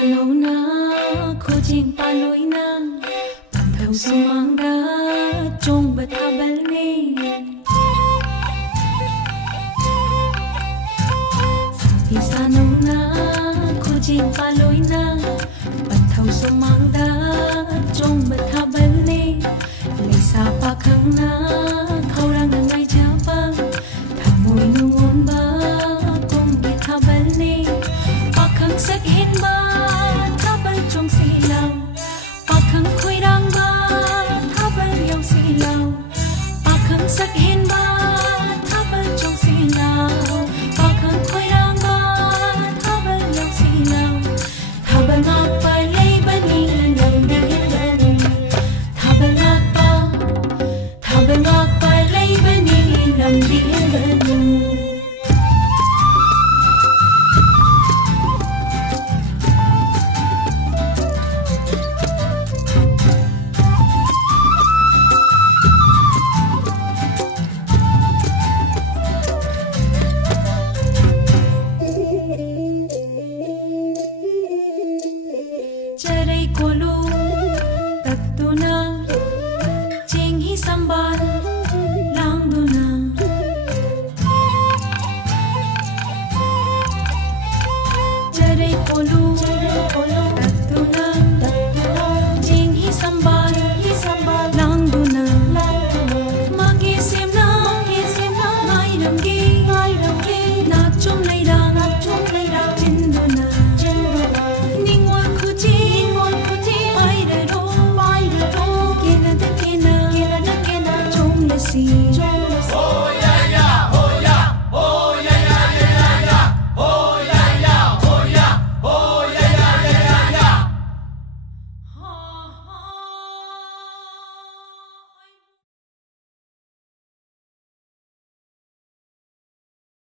Salona, khojing paloina, panthau sumangda, chong bathabal ne. Salona, khojing paloina, panthau sumangda, chong bathabal ne. Leisa pakhang na, khaurang ngai jaba, thamoi nungon ba, kong bathabal ne. Pakhang sak hin ba, thabal chong silaw. Pakhang khoirang ba, thabal yaw silaw. Pakhang sak hin ba, thabal chong silaw. Pakhang khoirang ba, thabal yaw silaw. Thabal ngak pa lay bani lam dihil. Thabal ngak pa lay bani lam dihil.